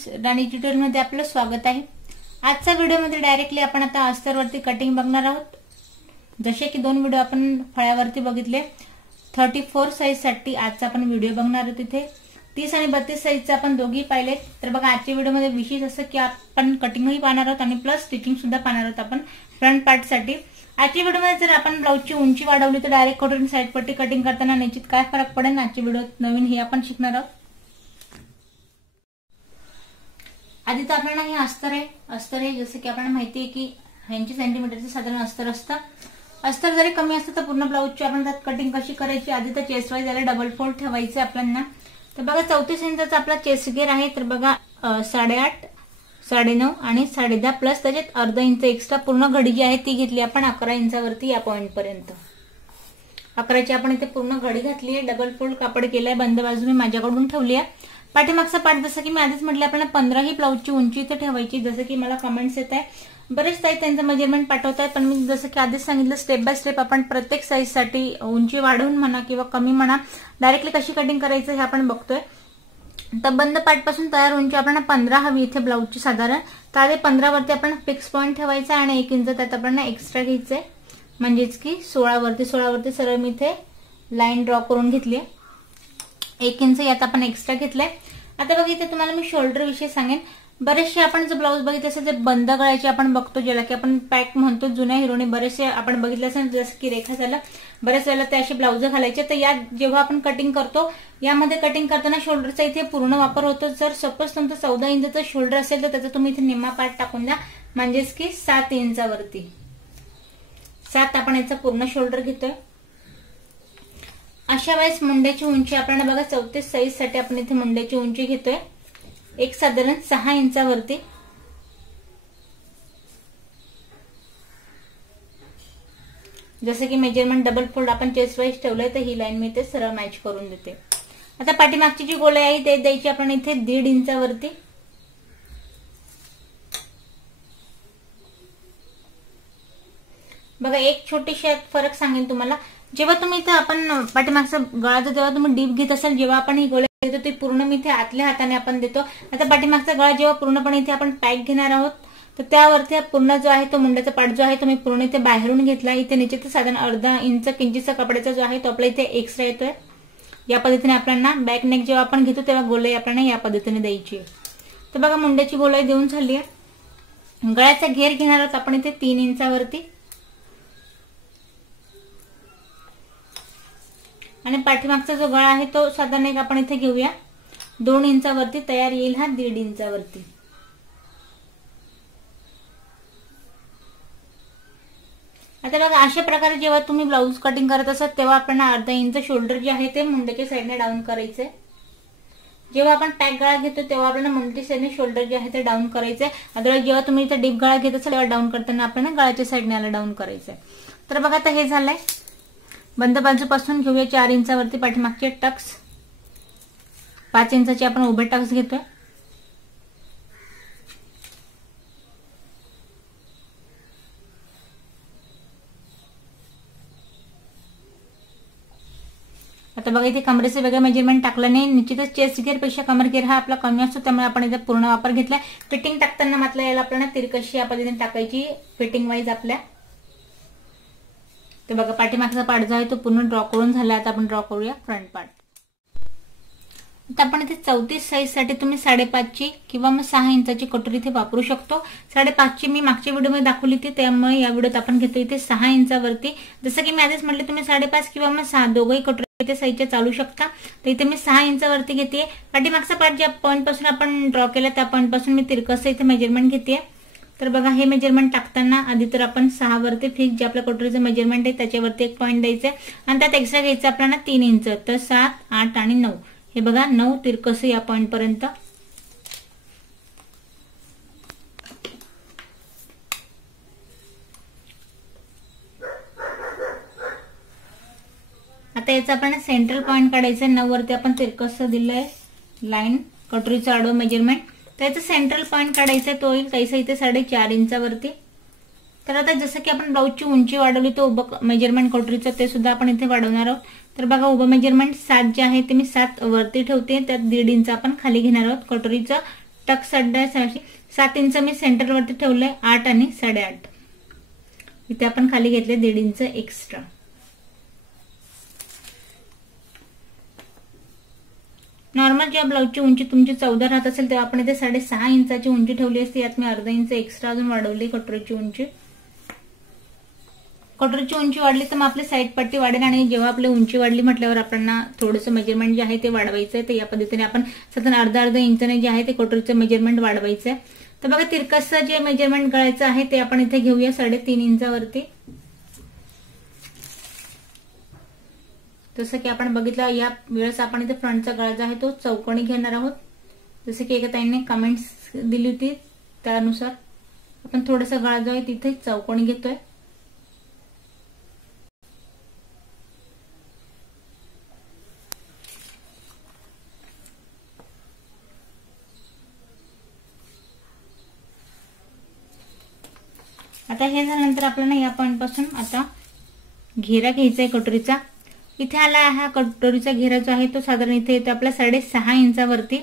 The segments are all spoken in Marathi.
फ्रेंड्स, राणी ट्युटोरियलमध्ये आपलं स्वागत आहे। आजच्या व्हिडिओमध्ये डायरेक्टली आपण आता अस्तरवरती कटिंग बघणार आहोत। जसे की दोन व्हिडिओ आपण फळ्यावरती बघितले, 34 साइज साठी आजचा आपण व्हिडिओ बघणार आहोत। तिथे 30 आणि 32 साइजचे आपण दोघी पाहिले। तर बघा, आजच्या व्हिडिओमध्ये विशेष असं की आपण कटिंगही पाहणार आहोत आणि प्लस स्टिचिंग सुद्धा पाहणार आहोत आपण फ्रंट पार्ट साठी। आजच्या व्हिडिओमध्ये जर आपण ब्लाउजची उंची वाढवली तर डायरेक्ट कटोरी साइड पट्टी कटिंग करताना निश्चित काय फरक पडेल, आजच्या व्हिडिओत नवीन हे आपण शिकणार आहोत। आधी तर आपल्याला हे अस्तर आहे जसं की आपल्याला माहिती आहे की 80 सेंटीमीटरचं साधारण अस्तर असतं। अस्तर जरी कमी असतं तर पूर्ण ब्लाउजची आपण त्यात कटिंग कशी करायची, आधी तर चेस्ट वाईज याला डबल फोल्ड ठेवायचं आपल्याला। तर बघा, 34 इंचाचा आपला चेस्ट घेर आहे। तर बघा 8.5, 9.5 आणि 10.5 प्लस त्याच्यात अर्धा इंच एक्स्ट्रा पूर्ण घडी जी आहे ती घेतली आपण 11 इंचावरती या पॉइंट पर्यंत। 11ची आपण इथे पूर्ण घडी घातली आहे, डबल फोल्ड कापड केलाय, बंद बाजू मी माझ्याकडून ठेवली आहे। पाठीमागचा पार्ट जसं की मी आधीच म्हटलं आपल्याला 15 ही ब्लाउजची उंची इथे ठेवायची। जसं की मला कमेंट्स येत आहे, बरेच ताई त्यांचं मेजरमेंट पाठवत आहेत, पण मी जसं की आधीच सांगितलं स्टेप बाय स्टेप आपण प्रत्येक साईज साठी उंची वाढवून म्हणा किंवा कमी म्हणा डायरेक्टली कशी कटिंग करायचं हे आपण बघतोय। तर बंद पार्ट पासून तयार उंची आपल्याला 15 हवी इथे ब्लाउजची साधारण। तर 15 वरती आपण फिक्स पॉइंट ठेवायचा आणि 1 इंच त्यात आपल्याला एक्स्ट्रा घ्यायचंय, म्हणजेच की 16 वरती सरळ मी इथे लाईन ड्रॉ करून घेतली आहे। 1 इंच यात आपण एक्स्ट्रा घेतलंय। आता बघा, इथे तुम्हाला मी शोल्डर विषयी सांगेन। बरेचसे आपण जो ब्लाउज बघितले असेल ते बंद गळ्याचे आपण बघतो, ज्याला की आपण पॅक म्हणतो। जुन्या हिरोने बरेचसे आपण बघितले असेल, जसं की रेखा झालं, बरेच वेळेला ते असे ब्लाउज घालायचे। तर या जेव्हा आपण कटिंग करतो, यामध्ये कटिंग करताना शोल्डरचा इथे पूर्ण वापर होतो। जर सपोज तुमचं 14 इंचचं शोल्डर असेल तर त्याचा तुम्ही इथे निम्मा पार्ट टाकून द्या, म्हणजेच की 7 इंचावरती 7 आपण याचा पूर्ण शोल्डर घेतोय। अशा वेळेस मुंड्याची उंची आपल्याला बघा 34 साइज साठी आपण इथे मुंड्याची उंची घेतोय एक साधारण 6 इंचावरती। जसं की मेजरमेंट डबल फोल्ड आपण चेस्ट वाईज ठेवलंय, तर ही लाईन मी इथे सरळ मॅच करून देते। आता पाठीमागची जी गोलाई आहे ते द्यायची आपण इथे 1.5 इंचावरती। बघा, एक छोटीशी फरक सांगेन तुम्हाला। जेव्हा तुम्ही इथे आपण पाठीमागचा गळा जेव्हा तुम्ही डीप घेत असाल, जेव्हा आपण ही गोलाई देतो ती पूर्ण मी इथे आतल्या हाताने आपण देतो। आता पाठीमागचा गळा जेव्हा पूर्णपणे इथे आपण पॅक घेणार आहोत, तर त्यावरती पूर्ण जो आहे तो मुंड्याचा पार्ट जो आहे तो मी पूर्ण इथे बाहेरून घेतला। इथे निश्चित साधारण अर्धा इंच किंचीचा कपड्याचा जो आहे तो आपला इथे एक्स्ट्रा येतोय। या पद्धतीने आपल्याला बॅक नेक जेव्हा आपण घेतो तेव्हा गोलाई आपल्याला या पद्धतीने द्यायची आहे। तर बघा, मुंड्याची गोलाई देऊन झाली आहे। गळ्याचा घेर घेणार आहोत आपण इथे 3 इंचावरती आणि पाठीमागचा जो गळा आहे तो साधारण एक आपण इथे घेऊया 2 इंचावरती तयार येईल हा 1.5 इंचावरती। आता बघा, अशा प्रकारे जेव्हा तुम्ही ब्लाउज कटिंग करत असाल तेव्हा आपण अर्धा इंच शोल्डर जे आहे ते मुंड्याच्या साईडने डाऊन करायचंय। जेव्हा आपण पॅक गळा घेतो तेव्हा आपल्याला मुंड्याच्या साईडने शोल्डर जे आहे ते डाऊन करायचंय। अदरवाईज जेव्हा तुम्ही इथे डीप गळा घेत असाल तेव्हा डाऊन करताना आपल्याला गळ्याच्या साईडने याला डाऊन करायचंय। तर बघा, आता हे झालंय। बंद बाजूपासून घेऊया 4 इंचावरती पाठीमागचे टक्स। 5 इंचाचे आपण उभे टक्स घेतोय। आता बघा, इथे कमरेचे वेगळे मेजरमेंट टाकलं नाही। निश्चितच चेस्ट घेर पेक्षा कमर घेर हा आपला कमी असतो, त्यामुळे आपण इथे पूर्ण वापर घेतलाय। फिटिंग टाकताना मात्र याला आपल्याला तिरकशी या पद्धतीने टाकायची फिटिंग वाईज आपल्या। तर बघा, पाठीमागचा पार्ट जो आहे तो पूर्ण ड्रॉ करून झाला। आता आपण ड्रॉ करूया फ्रंट पार्ट। आता आपण इथे 34 साइज साठी तुम्ही 5.5ची किंवा मग 6 इंचाची कटोरी इथे वापरू शकतो। 5.5ची मी मागच्या व्हिडिओमध्ये दाखवली होती, त्यामुळे या व्हिडिओत आपण घेतो इथे 6 इंचावरती। जसं की मी आधीच म्हटले, तुम्ही 5.5 किंवा मग 6 दोघंही कटोरी इथे साईजच्या चालू शकता। तर इथे मी 6 इंचावरती घेते। पाठीमागचा पार्ट ज्या पॉईंट पासून आपण ड्रॉ केला त्या पॉईंट पासून मी तिरकस इथे मेजरमेंट घेते। तर बघा, हे मेजरमेंट टाकताना आधी तर आपण 6 वरती फिक्स जे आपल्या कटोरीचं मेजरमेंट आहे त्याच्यावरती एक पॉईंट द्यायचं आणि त्यात एक्स्ट्रा घ्यायचं आपल्याला 3 इंच। तर 7, 8 आणि 9, हे बघा 9 तिरकस या पॉईंट पर्यंत। आता याचा आपण सेंट्रल पॉईंट काढायचा। 9 वरती आपण तिरकस दिलंय लाईन कटोरीचं आडवं मेजरमेंट, त्याचं सेंट्रल पॉईंट काढायचा तो येईल काहीसा इथे 4.5 इंचावरती। तर आता जसं की आपण ब्लाउजची उंची वाढवली तो उभं मेजरमेंट कटोरीचं ते सुद्धा आपण इथे वाढवणार आहोत। तर बघा, उभं मेजरमेंट 7 जे आहे ते मी 7 वरती ठेवते, त्यात 1.5 इंच आपण खाली घेणार आहोत कटोरीचं टक 7.5 इंच मी सेंटरवरती ठेवलंय, 8 आणि 8.5 इथे आपण खाली घेतले 1.5 इंच एक्स्ट्रा. नॉर्मल जेव्हा ब्लाऊजची उंची तुमची 14 राहत असेल तेव्हा आपण इथे 6.5 इंचाची उंची ठेवली असती. यात मी अर्धा इंच एक्स्ट्रा अजून वाढवली कटोरीची उंची. कटोरीची उंची वाढली तर मग आपली साईड पट्टी वाढेल आणि जेव्हा आपली उंची वाढली म्हटल्यावर आपल्याला थोडंसं मेजरमेंट जे आहे ते वाढवायचं आहे. तर या पद्धतीने आपण सतत अर्धा इंचाने जे आहे ते कटोरीचं मेजरमेंट वाढवायचं आहे. तर बघा तिरकसचं जे मेजरमेंट गळायचं आहे ते आपण इथे घेऊया 3.5 इंचावरती. जसं की आपण बघितलं या वेळेस आपण इथे फ्रंटचा गळा जो आहे तो चौकोनी घेणार आहोत. जसं की एका ताईने कमेंट्स दिली होती त्यानुसार आपण थोडासा गळा जो आहे तिथे चौकोनी घेतोय. आता हे झाल्यानंतर आपल्याला या पॉइंट पासून आता घेरा घ्यायचा आहे कटोरीचा. इथे आला हा कटोरीचा घेरा जो आहे तो साधारण इथे येतो आपला 6.5 इंचावरती.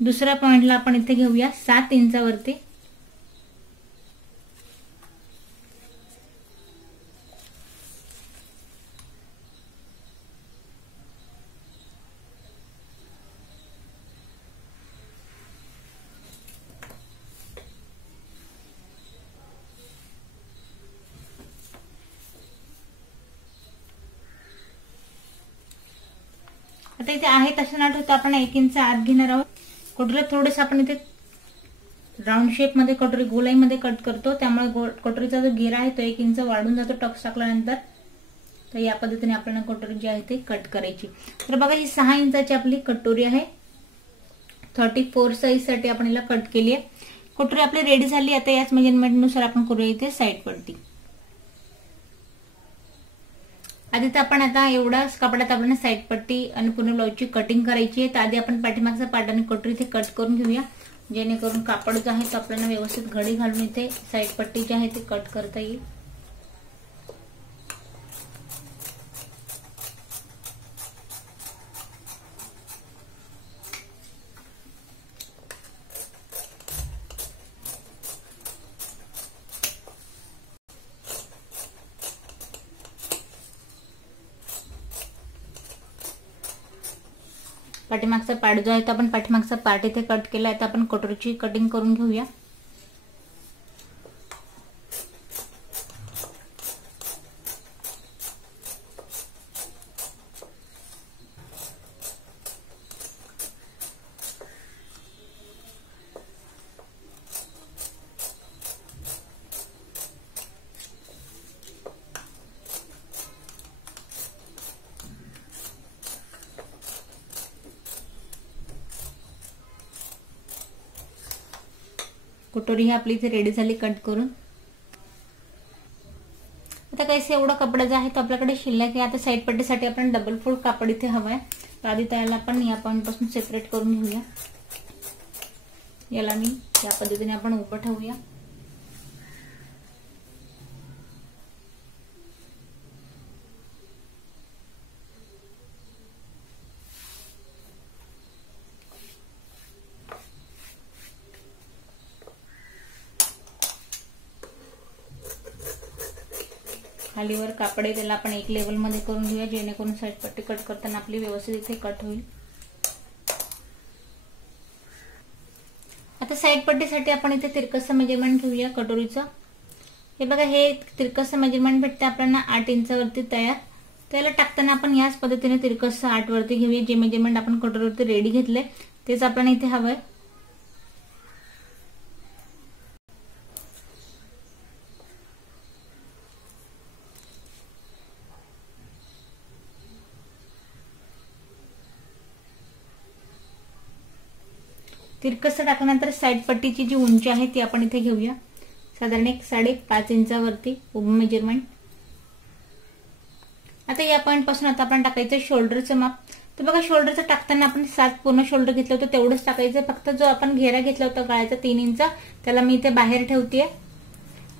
दुसऱ्या पॉइंटला आपण इथे घेऊया 7 इंचावरती. आता इथे आहे तसं ना ठेवता आपण 1 इंच आत घेणार आहोत. कटोरीला थोडंसं आपण इथे राऊंड शेप मध्ये कटोरी गोलाईमध्ये कट करतो त्यामुळे कटोरीचा जो घेरा आहे तो 1 इंच वाढून जातो टक्स टाकल्यानंतर. तर या पद्धतीने आपल्याला कटोरी जी आहे ते कट करायची. तर बघा ही 6 इंचाची आपली कटोरी आहे. 34 साईज साठी आपण हिला कट केली आहे. कटोरी आपली रेडी झाली. आता याच मेजरमेंट नुसार आपण करूया इथे साईड पट्टी. आधी तर आपण आता एवढाच कपड्यात आपल्याला साईड पट्टी आणि पूर्ण ब्लाऊजची कटिंग करायची आहे. तर आधी आपण पाठीमागचा पार्ट आणि कटोरी इथे कट करून घेऊया जेणेकरून कापड जो आहे तो आपल्याला व्यवस्थित घडी घालून इथे साईड पट्टी जी आहे ती कट करता येईल. पाठीमागचा पार्ट जो आहे तो आपण पाठीमागचा पार्ट इथे कट केला आहे. तर आपण कटोरीची कटिंग करून घेऊया. कटोरी ही आपली इथे रेडी झाली कट करून. आता कैसे एवढा कपडा जो आहे तो आपल्याकडे शिल्लक आहे. आता साईड पट्टीसाठी आपण डबल फोल्ड कापड इथे हवाय. तर आधी त्याला आपण या पॉइंट पासून सेपरेट करून घेऊया. याला मी या पद्धतीने आपण उभं ठेवूया. खालीवर कापड आहे त्याला आपण एक लेवल मध्ये करून घेऊया जेणेकरून साईड पट्टी कट करताना आपली व्यवस्थित इथे कट होईल. आता साईड पट्टीसाठी आपण इथे तिरकसचं मेजरमेंट घेऊया कटोरीचं. हे बघा हे तिरकसचं मेजरमेंट भेटते आपल्याला 8 इंचावरती तयार. त्याला टाकताना आपण याच पद्धतीने तिरकसचं 8 वरती घेऊया. जे मेजरमेंट आपण कटोरीवरती रेडी घेतले तेच आपल्याला इथे हवंय. तिरकस टाकल्यानंतर साईड पट्टीची जी उंची आहे ती आपण इथे घेऊया. साधारण 5.5 इंचावरती उभं मेजरमेंट. आता या पॉइंट पासून आता आपण टाकायचं शोल्डरचं माप. तर बघा शोल्डरचं टाकताना आपण 7 पूर्ण शोल्डर घेतलं होतं तेवढंच टाकायचं. फक्त जो आपण घेरा घेतला होता गळ्याचा 3 इंच त्याला मी इथे बाहेर ठेवतेय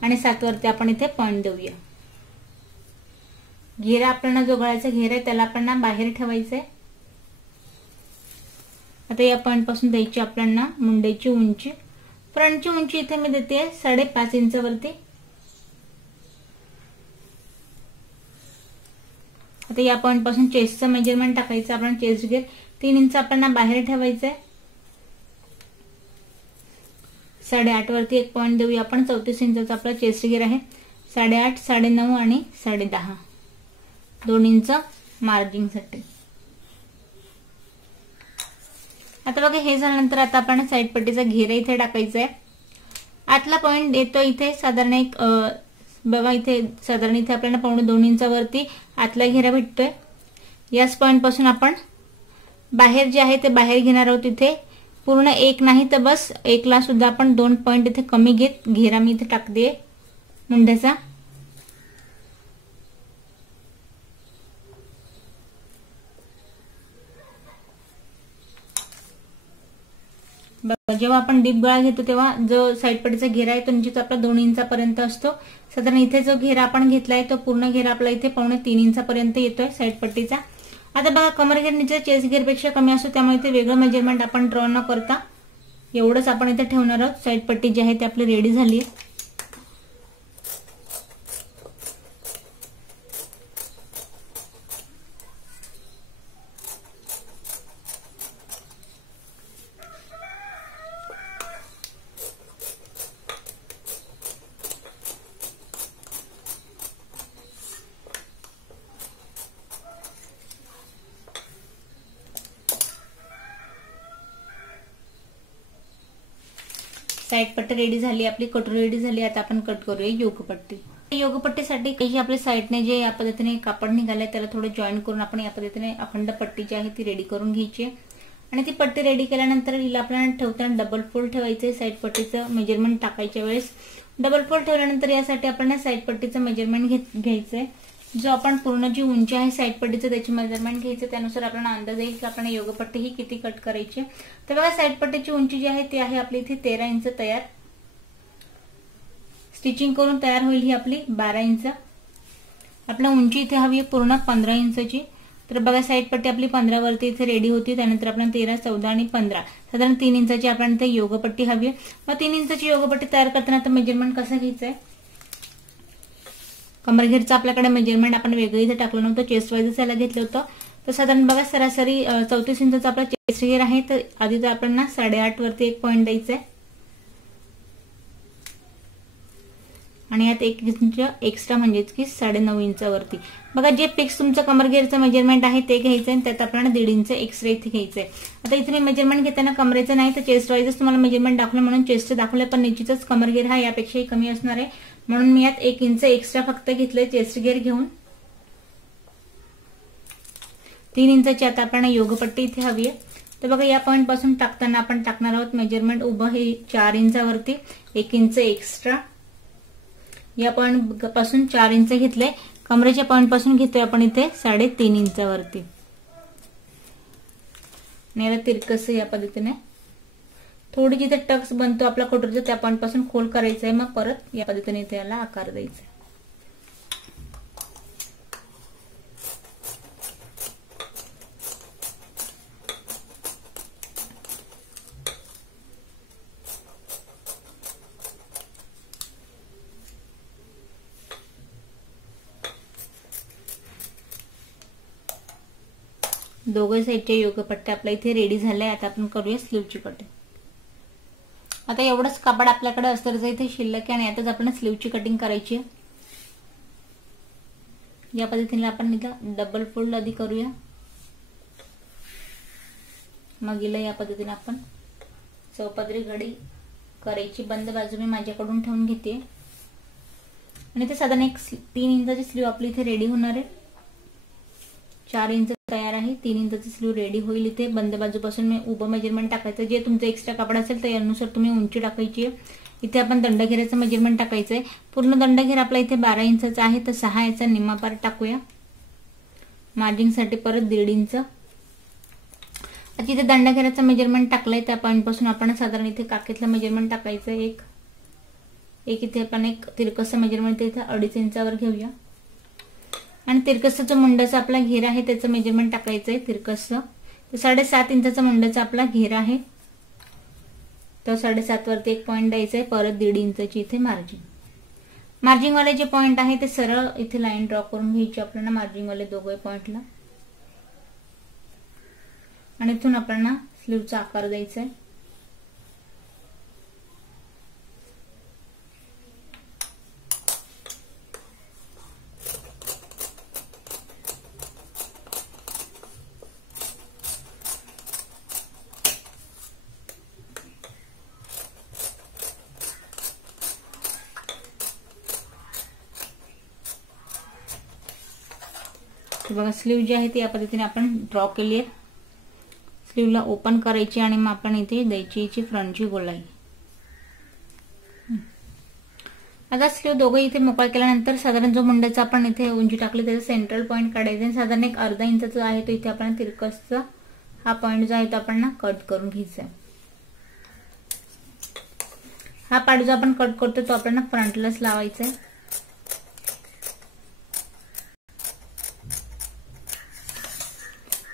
आणि 7 वरती आपण इथे पॉइंट देऊया. घेरा आपल्याला जो गळ्याचा घेरा आहे त्याला आपण बाहेर ठेवायचंय. आता या पॉइंट पासून द्यायची आपल्याला मुंडेची उंची. फ्रंटची उंची इथे मी देते 5.5 इंच वरती. आता या पॉइंट पासून चेस्टचं मेजरमेंट टाकायचं. आपण चेस्ट घेर 3 इंच आपल्याला बाहेर ठेवायचंय. 8.5 वरती एक पॉइंट देऊया आपण. 34 इंचाचा आपला चेस्ट घेर आहे. 8.5, 9.5 आणि 10.5 2 इंच मार्जिंग साठी. आता बघा हे झाल्यानंतर आता आपण साईड पट्टीचा घेरा इथे टाकायचा आहे. आतला पॉइंट येतो इथे साधारण एक बघा इथे साधारण इथे आपल्याला 1.2 इंचावरती आतला घेरा भेटतोय. याच पॉइंट पासून आपण बाहेर जे आहे ते बाहेर घेणार आहोत. इथे पूर्ण एक नाही तर बस एकला सुद्धा आपण 2 पॉइंट इथे कमी घेत घेरा मी इथे टाकते मुंड्याचा. जेव्हा आपण डीप गळा घेतो तेव्हा जो साईड पट्टीचा घेरा आहे तो निश्चित आपला 2 इंचापर्यंत असतो. साधारण इथे जो घेरा आपण घेतलाय तो पूर्ण घेरा आपला इथे 2.5 इंचापर्यंत येतोय साईड पट्टीचा. आता बघा कमर घेर निश्चित चेस्ट घेर पेक्षा कमी असतो त्यामुळे इथे वेगळं मेजरमेंट आपण ड्रॉ न करता एवढंच आपण इथे ठेवणार आहोत. साईड पट्टी जी आहे ती आपली रेडी झाली आहे. साईड पट्टी रेडी झाली आपली. कटोरी रेडी झाली. आता आपण कट करूया योगपट्टी. योगपट्टीसाठी काही आपल्या साईडने जे या पद्धतीने कापड निघालंय त्याला थोडं जॉईन करून आपण या पद्धतीने अखंड पट्टी जी आहे ती रेडी करून घ्यायची. आणि ती पट्टी रेडी केल्यानंतर हिला आपल्याला ठेवताना डबल फोल्ड ठेवायचंय. साईड पट्टीचं मेजरमेंट टाकायच्या वेळेस डबल फोल्ड ठेवल्यानंतर यासाठी आपल्याला साईड पट्टीचं मेजरमेंट घ्यायचंय. जो आपण पूर्ण जी उंची आहे साईड पट्टीचं त्याची मेजरमेंट घ्यायचं. त्यानुसार आपल्याला अंदाज येईल की आपण योगपट्टी ही किती कट करायची. तर बघा साईड पट्टीची उंची जी आहे ती आहे आपली इथे 13 इंच तयार. स्टिचिंग करून तयार होईल ही आपली 12 इंच. आपला उंची इथे हवी आहे पूर्ण 15 इंचची. तर बघा साईड पट्टी आपली 15 वरती इथे रेडी होती. त्यानंतर आपल्याला 13, 14 आणि 15 साधारण 3 इंचाची आपल्याला इथे योगपट्टी हवी आहे. मग 3 इंचाची योगपट्टी तयार करताना आता मेजरमेंट कसं घ्यायचंय. कमरघेरचं आपल्याकडे मेजरमेंट आपण वेगळं इथे टाकलं नव्हतं. चेस्ट वाईज याला घेतलं होतं. तर साधारण बघा सरासरी 34 इंचाचा आपला चेस्ट घेर आहे. तर आधी तर आपल्याला 8.5 वरती एक पॉइंट द्यायचा आहे आणि यात 1 इंच एक्स्ट्रा म्हणजेच की 9.5 इंचावरती. बघा जे फिक्स तुमचं कमरघेरचं मेजरमेंट आहे ते घ्यायचं आहे. त्यात आपल्याला 1.5 इंच एक्स्ट्रा इथे घ्यायचंय. आता इथे मेजरमेंट घेताना कमरेचं नाही तर चेस्ट वाईजच तुम्हाला मेजरमेंट दाखवलं म्हणून चेस्ट दाखवलं. पण निश्चितच कमरघेर हा यापेक्षाही कमी असणार आहे म्हणून मी यात 1 इंच एक्स्ट्रा फक्त घेतलंय चेस्ट घेर घेऊन. 3 इंचाची आता आपल्याला योगपट्टी इथे हवी आहे. तर बघा या पॉइंट पासून टाकताना आपण टाकणार आहोत मेजरमेंट उभं हे 4 इंचावरती 1 इंच एक्स्ट्रा. या पॉइंट पासून 4 इंच घेतले. कमरेच्या पॉइंट पासून घेतोय आपण इथे 3.5 इंचावरती. याला तिरकस या पद्धतीने थोडी जिथे टक्स बनतो आपला कटोरीचा त्या पॉइंट पासून खोल करायचंय. मग परत या पद्धतीने इथे याला आकार द्यायचा. दोघे साईडचे योगपट्टे आपल्या इथे रेडी झाले. आता आपण करूया स्लीवची कटिंग. आता एवढंच कापड आपल्याकडे अस्तरचं इथे शिल्लक आहे आणि यातच आपण स्लीवची कटिंग करायची आहे. या पद्धतीने आपण इथं डबल फोल्ड आधी करूया. मग हिला या पद्धतीने आपण चौपदरी घडी करायची. बंद बाजू मी माझ्याकडून ठेवून घेते आणि ते साधारण एक 3 इंचाची स्लीव आपली इथे रेडी होणार आहे. 4 इंच तयार आहे. 3 इंचाची स्लीव रेडी होईल. इथे बंद बाजूपासून मी उभं मेजरमेंट टाकायचं. जे तुमचं एक्स्ट्रा कापड असेल तर यानुसार तुम्ही उंची टाकायची. इथे आपण दंडघेराचं मेजरमेंट टाकायचंय. पूर्ण दंडघेर आपला इथे 12 इंचाचा आहे तर 6 याचा निम्मा पार्ट टाकूया. मार्जिंग साठी परत 1.5 इंच. आता इथे दंडघेराचं मेजरमेंट टाकलंय त्या पॉइंट पासून आपण साधारण इथे काखेतलं मेजरमेंट टाकायचं. एक इथे आपण एक तिरकसं मेजरमेंट इथे 2.5 इंचावर घेऊया आणि तिरकसचं मुंडाचा आपला घेर आहे त्याचं मेजरमेंट टाकायचंय. तिरकसचं तर 7.5 इंचाचा मुंड्याचा आपला घेरा आहे, तर 7.5 वरती एक पॉइंट द्यायचा आहे, परत 1.5 इंचाची इथे मार्जिन. मार्जिन वाले जे पॉइंट आहे ते सरळ इथे लाईन ड्रॉ करून घ्यायची आपल्याला मार्जिन वाले दोघे पॉइंटला, आणि इथून आपल्याला स्लीवचा आकार द्यायचा आहे. बघा स्लीव जी आहे ती या पद्धतीने आपण ड्रॉ केली आहे. स्लीवला ओपन करायची आणि मग आपण इथे द्यायची याची फ्रंटची गोलाई. आता स्लीव दोघे इथे मोकळा केल्यानंतर साधारण जो मुंड्याचा आपण इथे उंची टाकली त्याचा सेंट्रल पॉइंट काढायचा. साधारण एक अर्धा इंचाचा आहे तो इथे आपण तिरकसचा हा पॉइंट जो आहे तो आपण कट करून घ्यायचा. हा पार्ट जो आपण कट करतो तो आपल्याला फ्रंटलाच लावायचा आहे.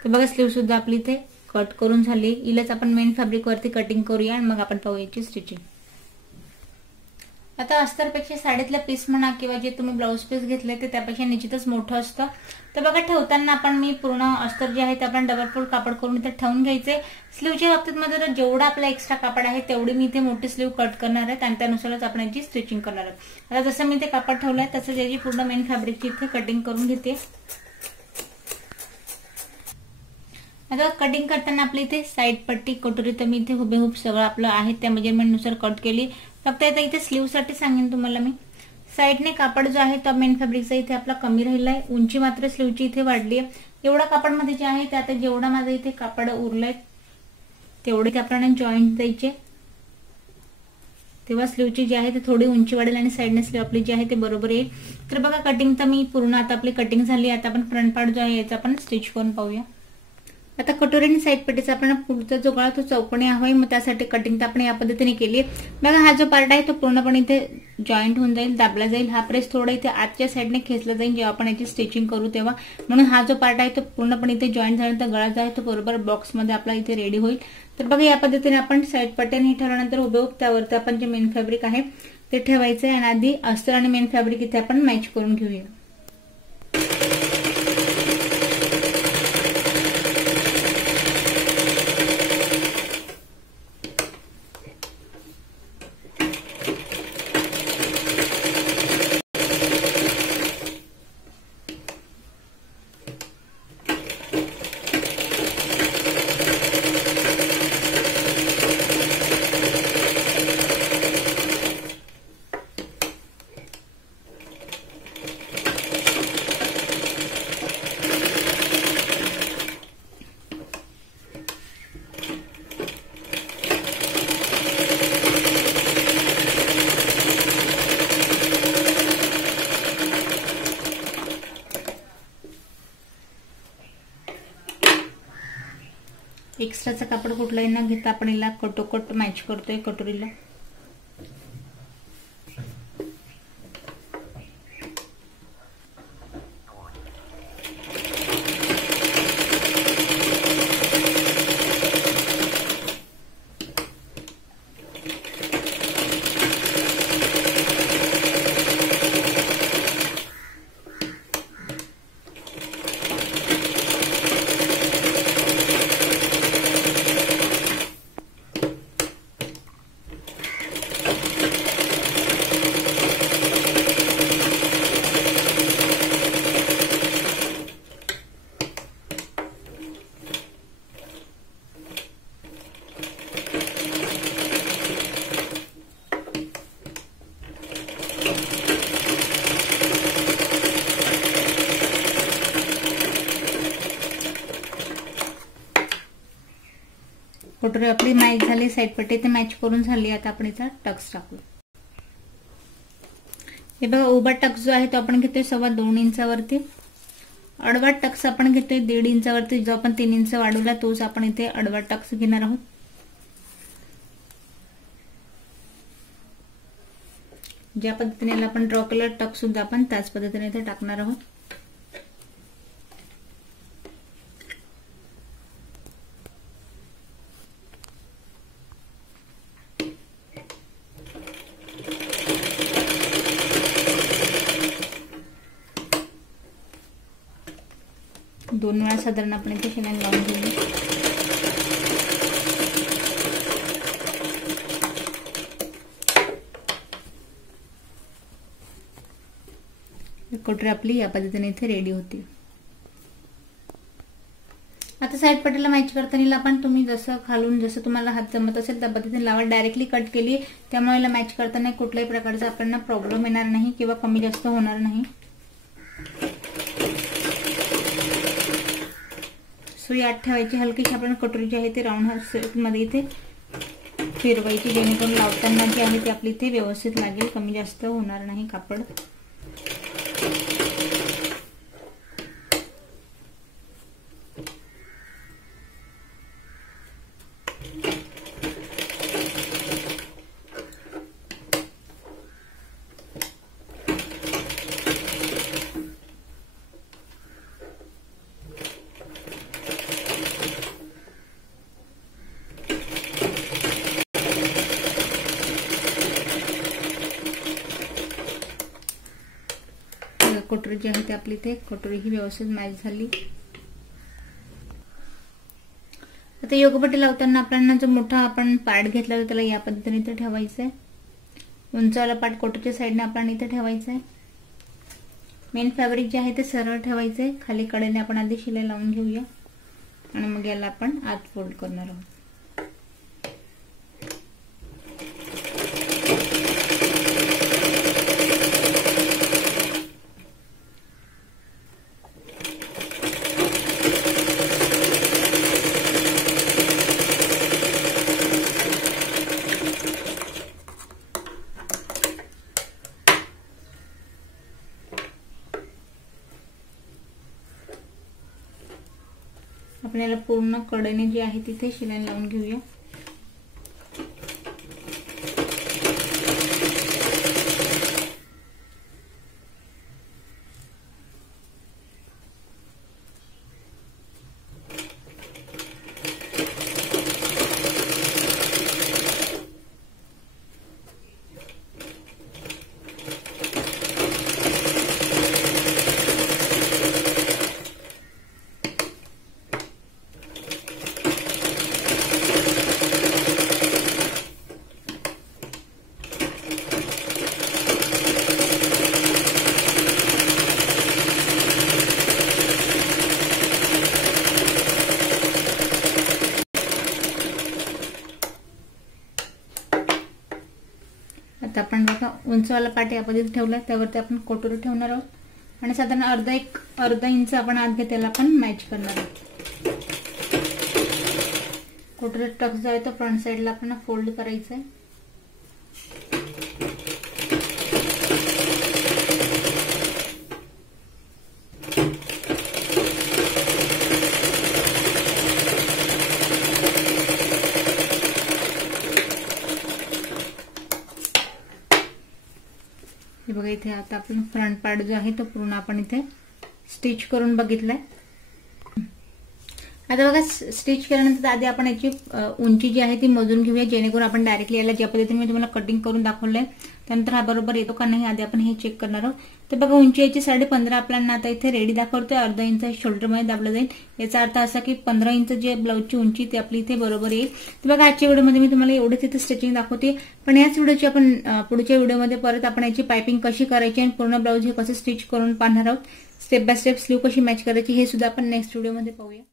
तर बघा स्लीव सुद्धा आपली इथे कट करून झाली. हिलाच आपण मेन फॅब्रिक वरती कटिंग करूया आणि मग आपण पाहू याची स्टिचिंग. आता अस्तरपेक्षा साडीतला पीस म्हणा किंवा जे तुम्ही ब्लाऊज पीस घेतले ते त्यापेक्षा निश्चितच मोठं असतं. तर बघा ठेवताना आपण मी पूर्ण अस्तर जे आहे ते आपण डबल फोल्ड कापड करून इथे ठेवून घ्यायचे. स्लीवच्या बाबतीत मध्ये जेवढा आपला एक्स्ट्रा कापड आहे तेवढी मी इथे मोठी स्लीव कट करणार आहे आणि त्यानुसारच आपण याची स्टिचिंग करणार आहोत. आता जसं मी ते कापड ठेवलंय तसं याची पूर्ण मेन फॅब्रिकची इथे कटिंग करून घेते. आता कटिंग करताना आपली इथे साईड पट्टी कटोरी तर मी इथे हुबेहूब सगळं आपलं आहे त्या मेजरमेंट नुसार कट केली. फक्त आता इथे स्लीव साठी सांगेन तुम्हाला मी साईडने कापड जो आहे तो मेन फॅब्रिकचा इथे आपला कमी राहिलाय. उंची मात्र स्लीवची इथे वाढली आहे. एवढा कापड मध्ये जे आहे ते आता जेवढा माझं इथे कापड उरलंय तेवढे आपल्याला जॉईंट द्यायचे, तेव्हा स्लीवची जी आहे ते थोडी उंची वाढेल आणि साईडने स्लीव आपली जी आहे ते बरोबर येईल. तर बघा कटिंग तर मी पूर्ण आता आपली कटिंग झाली. आता आपण फ्रंट पार्ट जो आहे याचा आपण स्टिच करून पाहूया. आता कटोरी आणि साईड पट्टीचा आपल्याला पुढचा जो गळा तो चौकोनी हवाय, मग त्यासाठी कटिंग तर आपण या पद्धतीने केली आहे. बघा हा जो पार्ट आहे तो पूर्णपणे इथे जॉईंट होऊन जाईल, दाबला जाईल. हा प्रेस थोडा इथे आतच्या साईडने खेचला जाईल जेव्हा आपण याची स्टिचिंग करू तेव्हा. म्हणून हा जो पार्ट आहे तो पूर्णपणे इथे जॉईंट झाल्यानंतर गळा जो आहे तो बरोबर बॉक्समध्ये आपला इथे रेडी होईल. तर बघा या पद्धतीने आपण साईड पट्ट्याने ठेवल्यानंतर उभे त्यावरती आपण जे मेन फॅब्रिक आहे ते ठेवायचं आहे आणि आधी अस्तर आणि मेन फॅब्रिक इथे आपण मॅच करून घेऊया. एक्स्ट्राचा कापड कुठलाही न घेता आपण याला कटोकट मॅच करतोय कटोरीला. कटोरी आपली मॅच झाली, साईड पट्टी ते मॅच करून झाली. आता आपण याचा टक्स टाकू. हे बघा उभा टक्स जो आहे तो आपण घेतोय 2.25 इंचावरती. आडवा टक्स आपण घेतोय 1.5 इंचावरती. जो आपण 3 इंच वाढवला तोच आपण इथे आडवा टक्स घेणार आहोत. ज्या पद्धतीने आपण ड्रॉ केलेला टक्स सुद्धा आपण त्याच पद्धतीने इथे टाकणार आहोत. 2 वेळा साधारण आपण इथे शिलाई लावून घेऊया. कटोरी आपली या पद्धतीने इथे रेडी होती. आता साईड पट्टीला मॅच करताना आपण तुम्ही जसं खालून जसं तुम्हाला हात जमत असेल त्या पद्धतीने लावा. डायरेक्टली कट केली त्यामुळे याला मॅच करताना कुठल्याही प्रकारचा आपल्याला प्रॉब्लेम येणार नाही किंवा कमी जास्त होणार नाही. सुई आत ठेवायची, हलकीशी आपण कटोरी जी आहे ते राऊंड शेप मध्ये इथे फिरवायची, जेणेकरून लावताना जी आहे ती आपली इथे व्यवस्थित लागेल, कमी जास्त होणार नाही कापड. कटोरी जी आहे ती आपली इथे कटोरी ही व्यवस्थित मॅच झाली. आता योगपट्टी लावताना आपल्याला जो मोठा आपण पार्ट घेतला होता त्याला या पद्धतीने इथे ठेवायचा आहे. उंचवाला पार्ट कटोरीच्या साईडने आपल्याला इथे ठेवायचा आहे. मेन फॅब्रिक जे आहे ते सरळ ठेवायचे, खाली कडेने आपण आधी शिलाई लावून घेऊया आणि मग याला आपण आत फोल्ड करणार आहोत. आपल्याला पूर्ण कडेने जी आहे तिथे शिलाई लावून घेऊया. आता आपण बघा उंचवाला पाट या पद्धतीने ठेवला, त्यावरती आपण कटोरी ठेवणार आहोत आणि साधारण अर्धा इंच आपण आत घेतलेला आपण मॅच करणार आहोत. कटोरी टक्स जो आहे तो फ्रंट साइडला आपण फोल्ड करायचा आहे. हे बघा इथे आता आपण फ्रंट पार्ट जो आहे तो पूर्ण आपण इथे स्टिच करून बघितलाय. आता बघा स्टिच केल्यानंतर आधी आपण याची उंची जी आहे ती मोजून घेऊया, जेणेकरून आपण डायरेक्टली याला ज्या पद्धतीने मी तुम्हाला कटिंग करून दाखवलंय त्यानंतर हा बरोबर येतो का नाही आधी आपण हे चेक करणार आहोत. तर बघा उंची याची 15.5 आपल्याला आता इथे रेडी दाखवतोय. अर्धा इंच शोल्डर मध्ये दाबलं जाईल. याचा अर्थ असा की 15 इंच जे ब्लाऊजची उंची ती आपली इथे बरोबर येईल. तर बघा आजच्या व्हिडिओमध्ये मी तुम्हाला एवढंच इथे स्टिचिंग दाखवते, पण याच व्हिडिओची आपण पुढच्या व्हिडिओमध्ये परत आपण याची पायपिंग कशी करायची आणि पूर्ण ब्लाऊज हे कसं स्टिच करून पाहणार आहोत. स्टेप बाय स्टेप स्लीव कशी मॅच करायची हे सुद्धा आपण नेक्स्ट व्हिडिओमध्ये पाहूया.